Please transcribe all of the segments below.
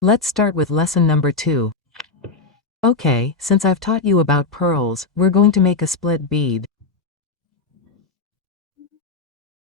Let's start with lesson number 2. Okay, since I've taught you about pearls, we're going to make a split bead.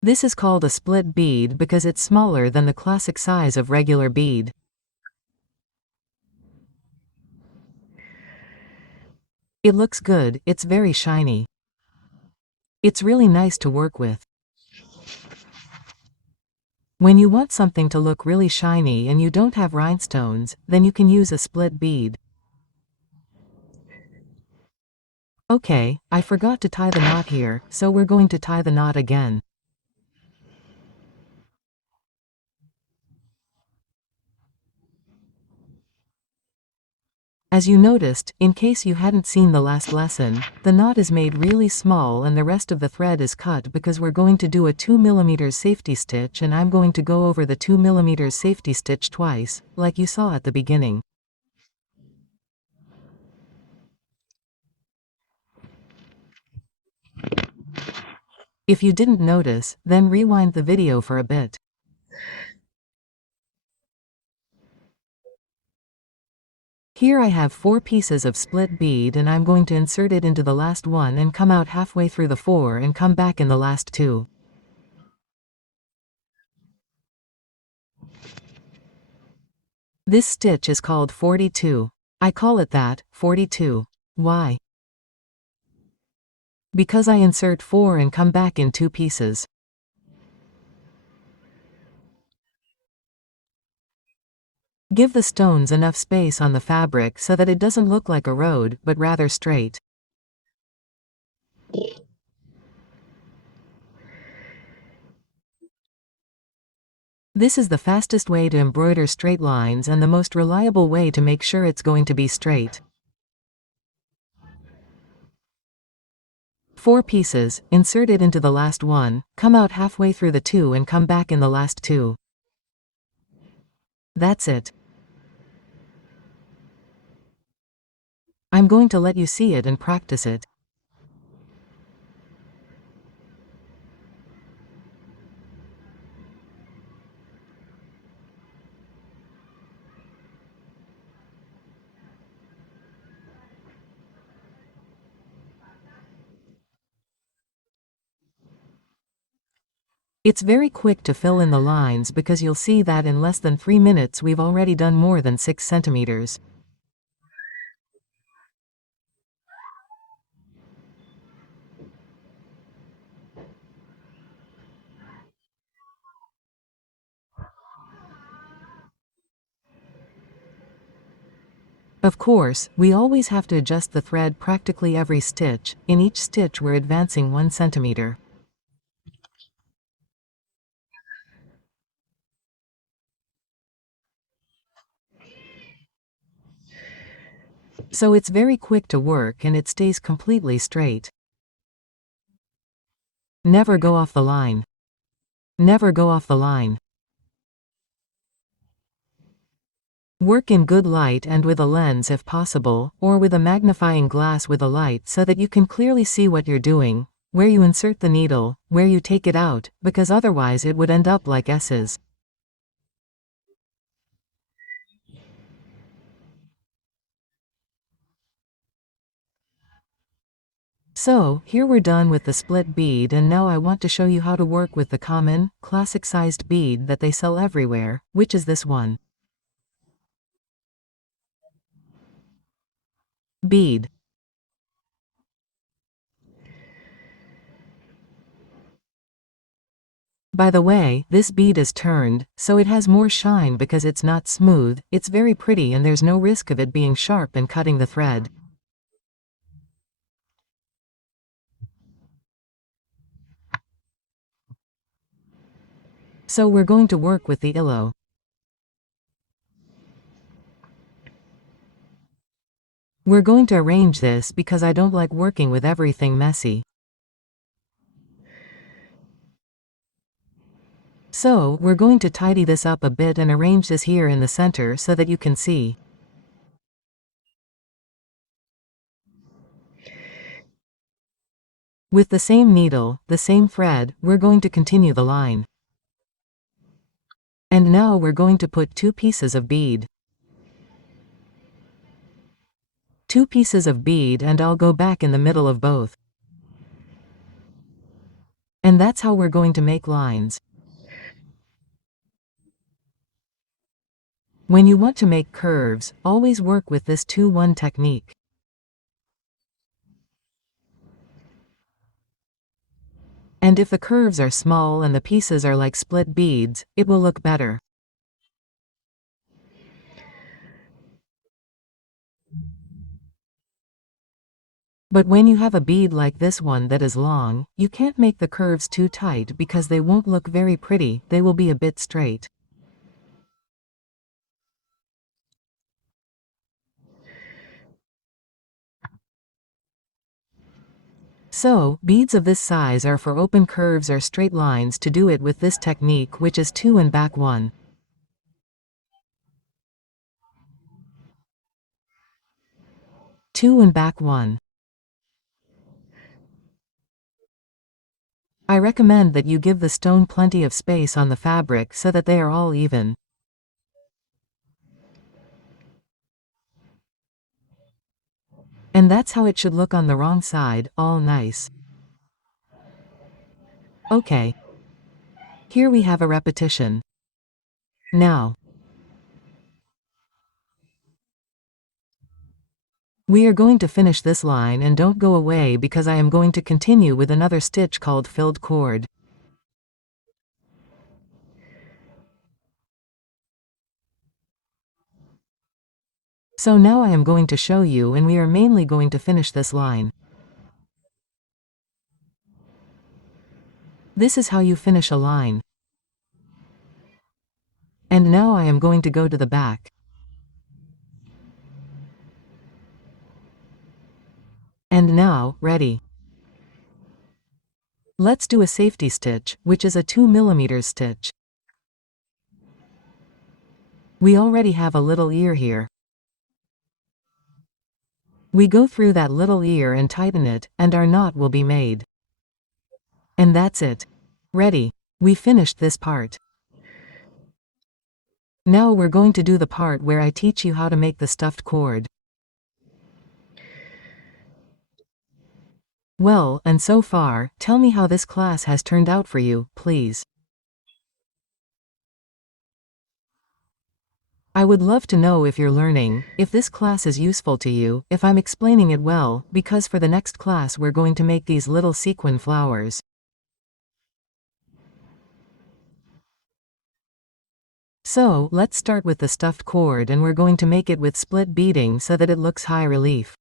This is called a split bead because it's smaller than the classic size of regular bead. It looks good, it's very shiny. It's really nice to work with. When you want something to look really shiny and you don't have rhinestones, then you can use a split bead. Okay, I forgot to tie the knot here, so we're going to tie the knot again. As you noticed, in case you hadn't seen the last lesson, the knot is made really small and the rest of the thread is cut because we're going to do a 2 mm safety stitch, and I'm going to go over the 2 mm safety stitch twice, like you saw at the beginning. If you didn't notice, then rewind the video for a bit. Here I have 4 pieces of split bead and I'm going to insert it into the last one and come out halfway through the 4 and come back in the last 2. This stitch is called 42. I call it that, 42. Why? Because I insert 4 and come back in 2 pieces. Give the stones enough space on the fabric so that it doesn't look like a road, but rather straight. This is the fastest way to embroider straight lines and the most reliable way to make sure it's going to be straight. 4 pieces, insert it into the last one, come out halfway through the 2 and come back in the last 2. That's it. I'm going to let you see it and practice it. It's very quick to fill in the lines because you'll see that in less than 3 minutes we've already done more than 6 centimeters. Of course, we always have to adjust the thread practically every stitch. In each stitch we're advancing 1 centimeter. So it's very quick to work and it stays completely straight. Never go off the line. Never go off the line. Work in good light and with a lens if possible, or with a magnifying glass with a light so that you can clearly see what you're doing, where you insert the needle, where you take it out, because otherwise it would end up like S's. So, here we're done with the split bead, and now I want to show you how to work with the common, classic-sized bead that they sell everywhere, which is this one. Bead. By the way, this bead is turned, so it has more shine because it's not smooth. It's very pretty and there's no risk of it being sharp and cutting the thread. So we're going to work with the illo. We're going to arrange this because I don't like working with everything messy. So, we're going to tidy this up a bit and arrange this here in the center so that you can see. With the same needle, the same thread, we're going to continue the line. And now we're going to put 2 pieces of bead. 2 pieces of bead, and I'll go back in the middle of both. And that's how we're going to make lines. When you want to make curves, always work with this 2-1 technique. And if the curves are small and the pieces are like split beads, it will look better. But when you have a bead like this one that is long, you can't make the curves too tight because they won't look very pretty, they will be a bit straight. So, beads of this size are for open curves or straight lines. To do it with this technique, which is 2 and back 1. 2 and back 1. I recommend that you give the stone plenty of space on the fabric so that they are all even. And that's how it should look on the wrong side, all nice. Okay. Here we have a repetition. Now, we are going to finish this line, and don't go away because I am going to continue with another stitch called filled cord. So now I am going to show you, and we are mainly going to finish this line. This is how you finish a line. And now I am going to go to the back. And now, ready. Let's do a safety stitch, which is a 2 mm stitch. We already have a little ear here. We go through that little ear and tighten it, and our knot will be made. And that's it. Ready. We finished this part. Now we're going to do the part where I teach you how to make the stuffed cord. Well, and so far, tell me how this class has turned out for you, please. I would love to know if you're learning, if this class is useful to you, if I'm explaining it well, because for the next class we're going to make these little sequin flowers. So, let's start with the stuffed cord, and we're going to make it with split beading so that it looks high relief.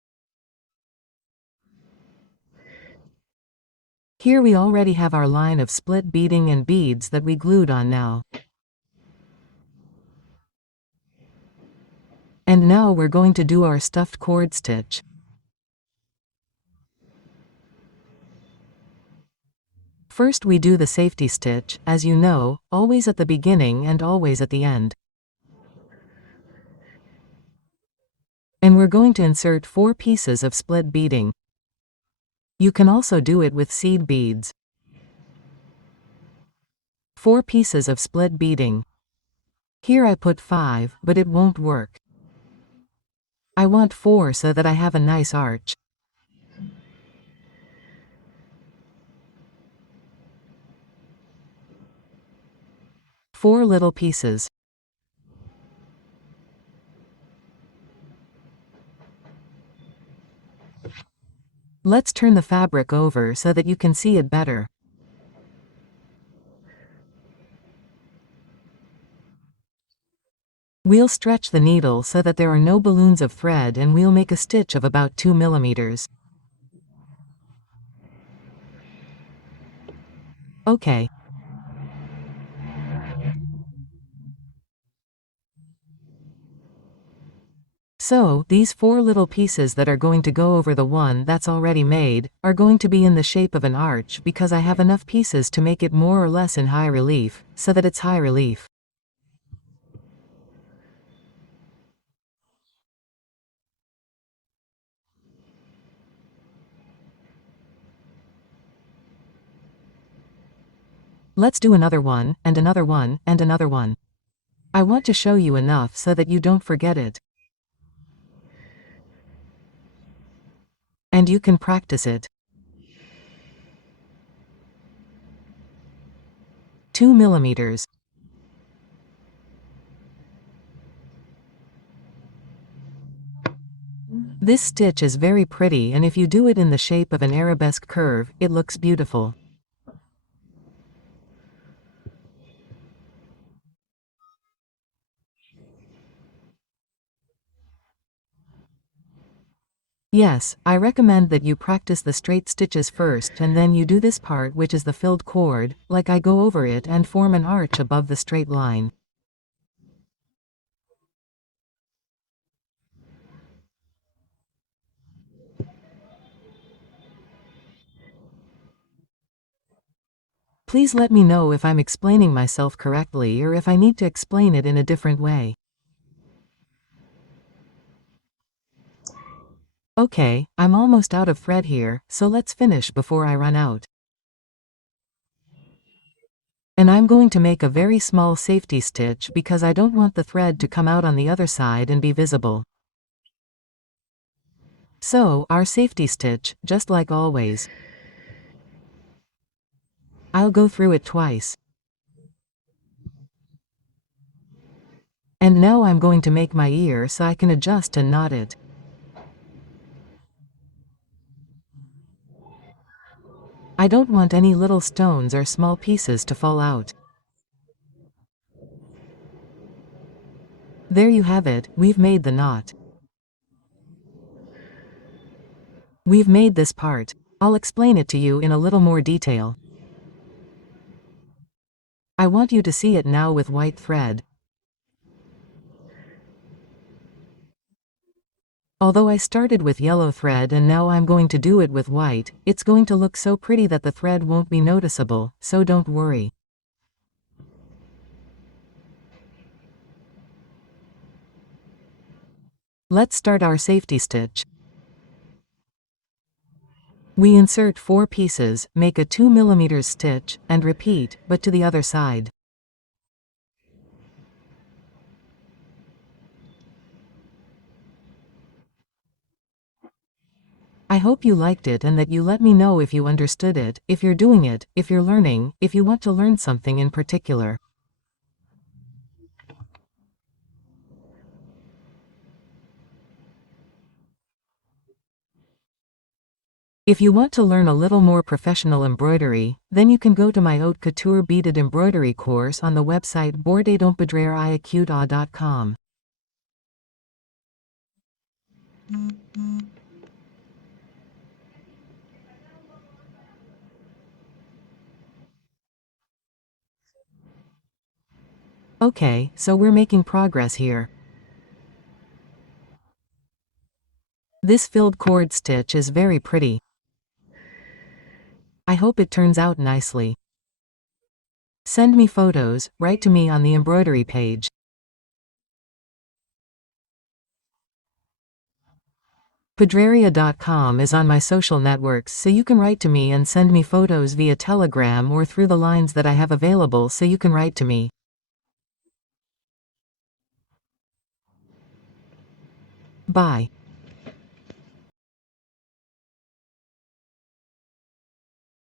Here we already have our line of split beading and beads that we glued on now. And now we're going to do our stuffed cord stitch. First we do the safety stitch, as you know, always at the beginning and always at the end. And we're going to insert 4 pieces of split beading. You can also do it with seed beads. 4 pieces of split beading. Here I put 5, but it won't work. I want 4 so that I have a nice arch. Four little pieces. Let's turn the fabric over so that you can see it better. We'll stretch the needle so that there are no balloons of thread, and we'll make a stitch of about 2 mm. Okay. So, these 4 little pieces that are going to go over the one that's already made, are going to be in the shape of an arch because I have enough pieces to make it more or less in high relief, so that it's high relief. Let's do another one, and another one, and another one. I want to show you enough so that you don't forget it. And you can practice it. 2 millimeters. This stitch is very pretty, and if you do it in the shape of an arabesque curve, it looks beautiful. Yes, I recommend that you practice the straight stitches first and then you do this part, which is the filled cord, like I go over it and form an arch above the straight line. Please let me know if I'm explaining myself correctly or if I need to explain it in a different way. Okay, I'm almost out of thread here, so let's finish before I run out. And I'm going to make a very small safety stitch because I don't want the thread to come out on the other side and be visible. So, our safety stitch, just like always. I'll go through it twice. And now I'm going to make my ear so I can adjust and knot it. I don't want any little stones or small pieces to fall out. There you have it, we've made the knot. We've made this part. I'll explain it to you in a little more detail. I want you to see it now with white thread. Although I started with yellow thread and now I'm going to do it with white, it's going to look so pretty that the thread won't be noticeable, so don't worry. Let's start our safety stitch. We insert 4 pieces, make a 2 mm stitch, and repeat, but to the other side. I hope you liked it and that you let me know if you understood it, if you're doing it, if you're learning, if you want to learn something in particular. If you want to learn a little more professional embroidery, then you can go to my haute couture beaded embroidery course on the website embroidery.com. Okay, so we're making progress here. This filled cord stitch is very pretty. I hope it turns out nicely. Send me photos, write to me on the embroidery page. Padreria.com is on my social networks, so you can write to me and send me photos via Telegram or through the lines that I have available, so you can write to me. Bye.